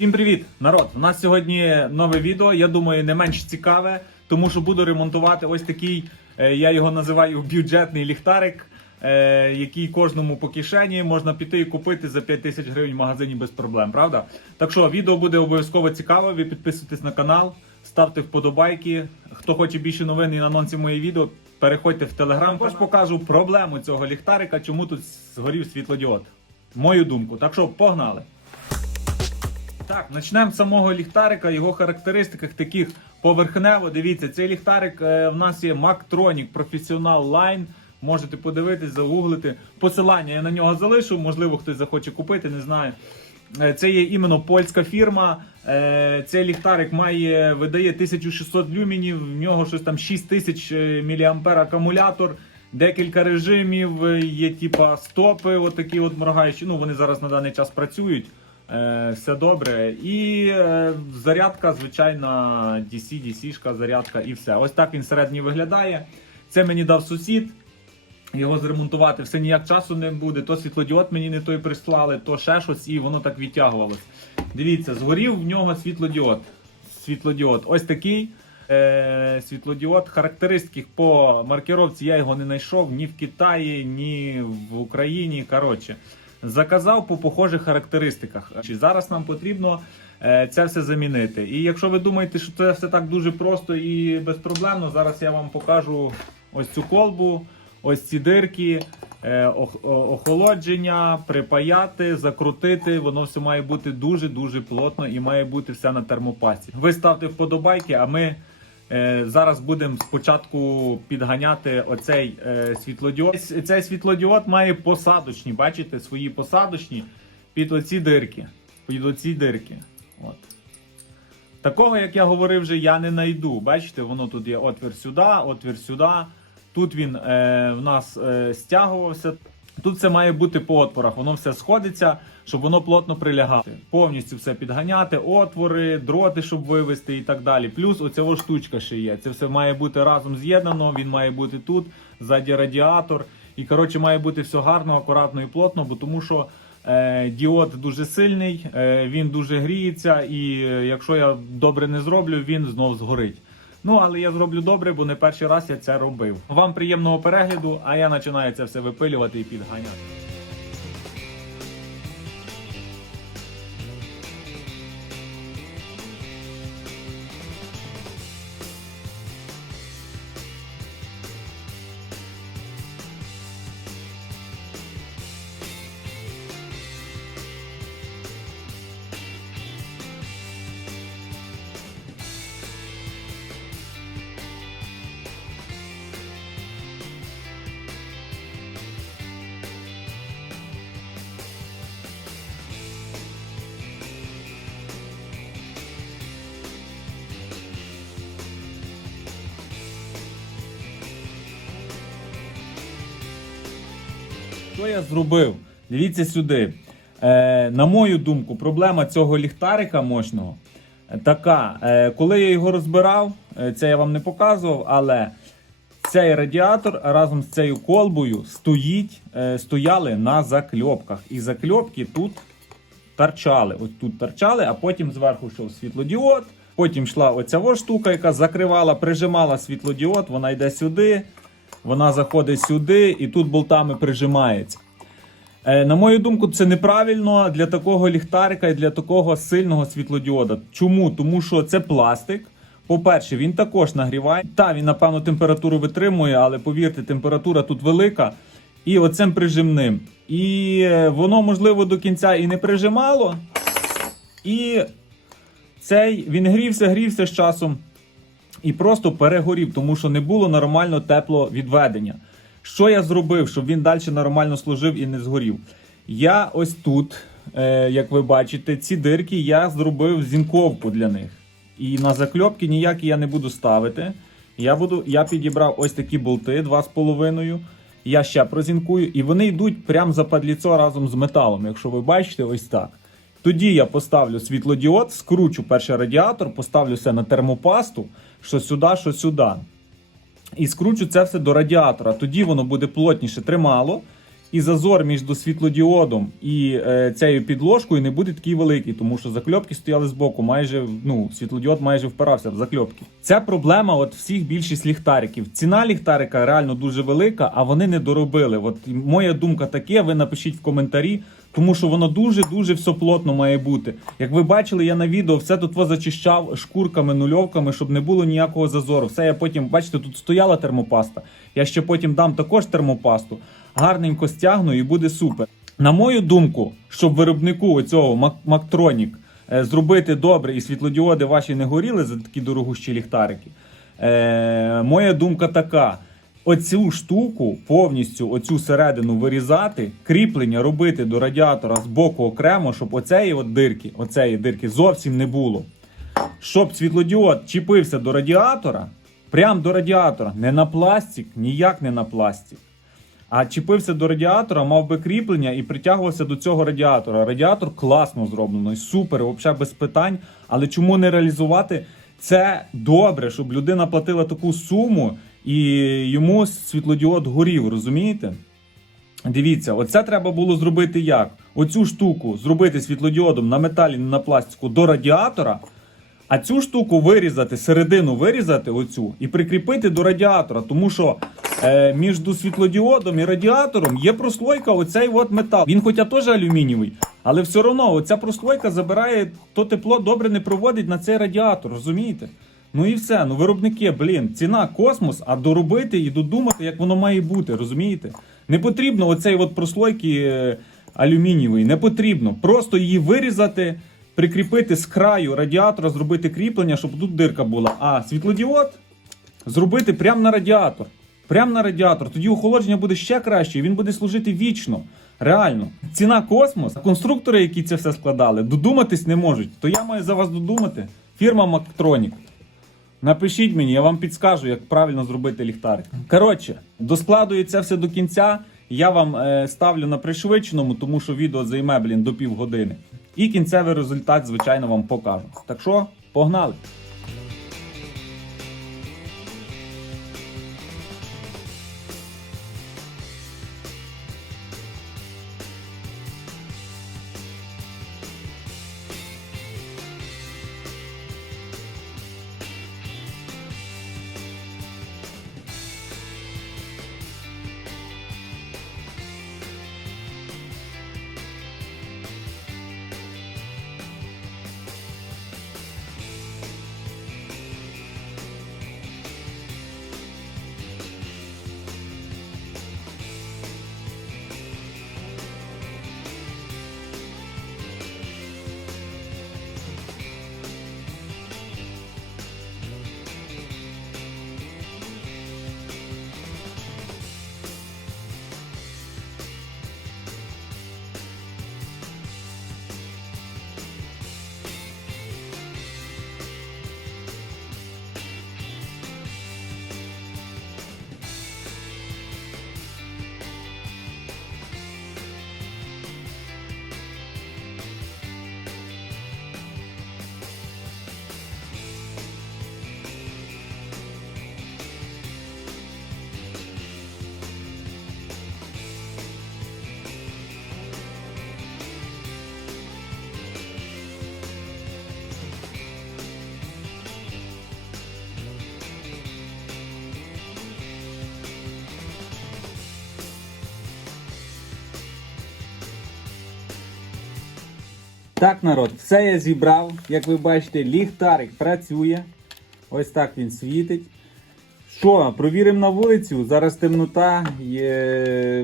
Всім привіт, народ! У нас сьогодні нове відео. Я думаю, не менш цікаве, тому що буду ремонтувати ось такий, е, я його називаю бюджетний ліхтарик, е, який кожному по кишені можна піти і купити за 5 тисяч гривень в магазині без проблем, правда? Так що відео буде обов'язково цікаве. Ви підписуйтесь на канал, ставте вподобайки. Хто хоче більше новин і анонсів моїх відео, переходьте в телеграм. Також покажу проблему цього ліхтарика, чому тут згорів світлодіод. Мою думку. Так що погнали! Так, почнемо з самого ліхтарика, його характеристиках таких поверхнево. Дивіться, цей ліхтарик е, в нас є Mactronic Professional Line. Можете подивитись, загуглити. Посилання я на нього залишу, можливо, хтось захоче купити, не знаю. Е, Це є іменно польська фірма. Е, Цей ліхтарик має, видає 1600 люмінів, в нього щось там 6000 мА акумулятор. Декілька режимів, є типа стопи, отакі от моргаючі. Ну, вони зараз на даний час працюють. Е, все добре. І е, зарядка, звичайна DC, DC-шка, зарядка і все. Ось так він середній виглядає. Це мені дав сусід. Його зремонтувати все ніяк часу не буде. То світлодіод мені не той прислали, то ще щось, і воно так відтягувалось. Дивіться, згорів в нього світлодіод. Світлодіод. Ось такий е, світлодіод. Характеристики по маркировці я його не знайшов ні в Китаї, ні в Україні. Коротше, заказав по похожих характеристиках. Чи зараз нам потрібно е, це все замінити? І якщо ви думаєте, що це все так дуже просто і безпроблемно, зараз я вам покажу ось цю колбу. Ось ці дирки, е, охолодження, припаяти, закрутити. Воно все має бути дуже-дуже плотно і має бути все на термопасі. Ви ставте вподобайки, а ми зараз будемо спочатку підганяти оцей е, світлодіод. Цей світлодіод має посадочні, бачите, свої посадочні під оці дирки. Під оці дирки. От. Такого, як я говорив, вже я не знайду. Бачите, воно тут є отвір сюди, отвір сюди. Тут він е, в нас е, стягувався. Тут все має бути по отворах, воно все сходиться, щоб воно плотно прилягало. Повністю все підганяти, отвори, дроти, щоб вивести і так далі. Плюс оця штучка ще є. Це все має бути разом з'єднано, він має бути тут, ззаді радіатор. І коротше має бути все гарно, акуратно і плотно, бо тому що е, діод дуже сильний, е, він дуже гріється, і е, якщо я добре не зроблю, він знов згорить. Ну, але я зроблю добре, бо не перший раз я це робив. Вам приємного перегляду, а я починаю це все випилювати і підганяти. Що я зробив? Дивіться сюди. Е, на мою думку, проблема цього ліхтарика мощного така. Е, коли я його розбирав, е, це я вам не показував, але цей радіатор разом з цією колбою стоїть, е, стояли на закльопках. І закльопки тут торчали. Ось тут торчали, а потім зверху йшов світлодіод. Потім йшла оця штука, яка закривала, прижимала світлодіод, вона йде сюди, вона заходить сюди і тут болтами прижимається. Е, на мою думку, це неправильно для такого ліхтарика і для такого сильного світлодіода. Чому? Тому що це пластик. По-перше, він також нагріває. Та, він, напевно, температуру витримує, але повірте, температура тут велика. І оцим прижимним. І е, воно, можливо, до кінця і не прижимало. І цей він грівся, грівся з часом і просто перегорів, тому що не було нормально тепловідведення. Що я зробив, щоб він далі нормально служив і не згорів? Я ось тут, е, як ви бачите, ці дирки я зробив зінковку для них. І на закльопки ніякі я не буду ставити. Я, буду, я підібрав ось такі болти 2,5. Я ще прозінкую, і вони йдуть прямо за падліцо разом з металом, якщо ви бачите, ось так. Тоді я поставлю світлодіод, скручу перший радіатор, поставлю все на термопасту, що сюди, що сюди. І скручу це все до радіатора. Тоді воно буде плотніше тримало. І зазор між світлодіодом і е, цією підложкою не буде такий великий, тому що закльопки стояли збоку, майже ну, світлодіод майже впирався в закльопки. Ця проблема от всіх більшість ліхтариків. Ціна ліхтарика реально дуже велика, а вони не доробили. От моя думка таке, ви напишіть в коментарі. Тому що воно дуже-дуже все плотно має бути. Як ви бачили, я на відео все тут зачищав шкурками, нульовками, щоб не було ніякого зазору. Все я потім, бачите, тут стояла термопаста. Я ще потім дам також термопасту. Гарненько стягну і буде супер. На мою думку, щоб виробнику оцього Мак- Мактронік е, зробити добре і світлодіоди ваші не горіли за такі дорогущі ліхтарики. Е, моя думка така. Оцю штуку повністю, оцю середину вирізати, кріплення робити до радіатора з боку окремо, щоб оцеї от дирки, оцеї дирки зовсім не було. Щоб світлодіод чіпився до радіатора, прям до радіатора, не на пластик, ніяк не на пластик. А чіпився до радіатора, мав би кріплення і притягувався до цього радіатора. Радіатор класно зроблено, супер, взагалі без питань. Але чому не реалізувати це добре, щоб людина платила таку суму і йому світлодіод горів, розумієте? Дивіться, оце треба було зробити як? Оцю штуку зробити світлодіодом на металі, не на пластику до радіатора. А цю штуку вирізати, середину вирізати оцю і прикріпити до радіатора, тому що е, між світлодіодом і радіатором є прослойка, оцей от метал. Він хоча теж алюмінієвий, але все одно оця прослойка забирає то тепло добре не проводить на цей радіатор, розумієте? Ну і все. Ну виробники, блін, ціна космос, а доробити і додумати, як воно має бути, розумієте? Не потрібно оцей от прослойки е, алюмінієвої, не потрібно. Просто її вирізати, прикріпити з краю радіатора, зробити кріплення, щоб тут дирка була. А світлодіод зробити прямо на радіатор. Прямо на радіатор. Тоді охолодження буде ще краще, і він буде служити вічно. Реально. Ціна космос. Конструктори, які це все складали, додуматись не можуть. То я маю за вас додумати. Фірма Мактронік. Напишіть мені, я вам підскажу, як правильно зробити ліхтарик. Коротше, доскладую це все до кінця. Я вам е, ставлю на пришвидшеному, тому що відео займе, блін, до півгодини. І кінцевий результат, звичайно, вам покажу. Так що, погнали! Так, народ, все я зібрав. Як ви бачите, ліхтарик працює. Ось так він світить. Що, провіримо на вулицю. Зараз темнота, є,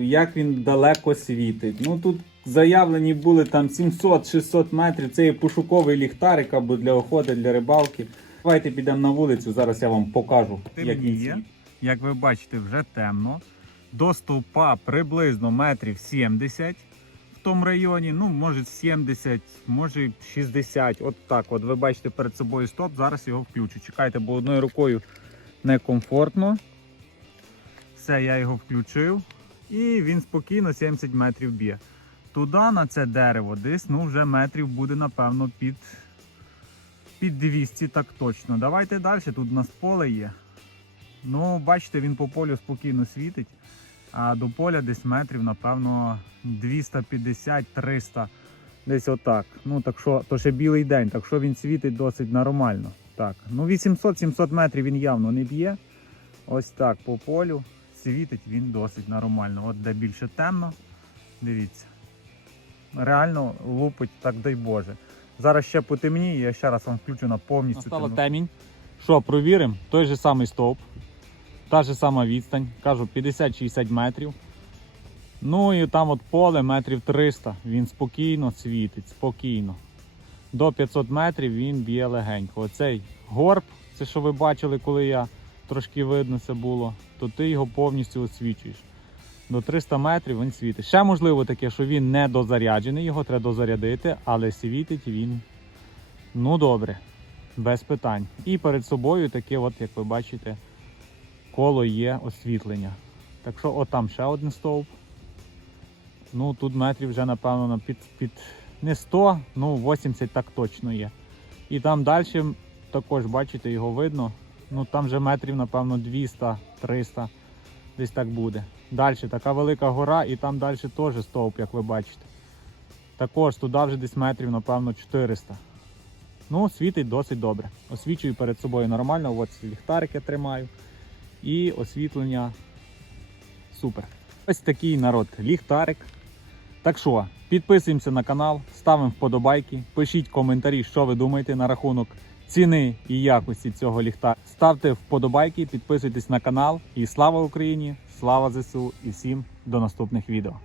як він далеко світить. Ну тут заявлені були там 700-600 метрів. Це є пошуковий ліхтарик або для охоти, для рибалки. Давайте підемо на вулицю, зараз я вам покажу. Як він світить. Як ви бачите, вже темно. До стовпа приблизно метрів 70 в тому районі. Ну, може 70, може 60. От так. От ви бачите перед собою стоп. Зараз його включу. Чекайте, бо одною рукою некомфортно. Все, я його включив. І він спокійно 70 метрів б'є. Туди на це дерево десь ну, вже метрів буде, напевно, під, під 200, так точно. Давайте далі. Тут у нас поле є. Ну, бачите, він по полю спокійно світить. А до поля десь метрів, напевно, 250-300. Десь отак. Ну так що, то ще білий день, так що він світить досить нормально. Так, ну 800-700 метрів він явно не б'є. Ось так по полю світить він досить нормально. От де більше темно, дивіться. Реально лупить, так дай Боже. Зараз ще потемніє, я ще раз вам включу на повністю. Настала темну- темінь. Що, провіримо? Той же самий стовп, та ж сама відстань, кажу 50-60 метрів. Ну і там от поле метрів 300. Він спокійно світить, спокійно. До 500 метрів він б'є легенько. Оцей горб, це що ви бачили, коли я трошки видно це було, то ти його повністю освічуєш. До 300 метрів він світить. Ще можливо таке, що він не дозаряджений, його треба дозарядити, але світить він ну добре, без питань. І перед собою таке, от, як ви бачите, коло є освітлення. Так що, от там ще один стовп. Ну тут метрів вже, напевно, під, під не 100, ну 80 так точно є. І там далі також, бачите, його видно. Ну там вже метрів, напевно, 200-300, десь так буде. Далі така велика гора, і там далі теж стовп, як ви бачите. Також туди вже десь метрів, напевно, 400. Ну, світить досить добре. Освічую перед собою нормально, от ліхтарик я тримаю. І освітлення супер. Ось такий народ ліхтарик. Так що, підписуємося на канал, ставимо вподобайки, пишіть коментарі, що ви думаєте на рахунок ціни і якості цього ліхта. Ставте вподобайки, підписуйтесь на канал. І слава Україні! Слава ЗСУ і всім до наступних відео.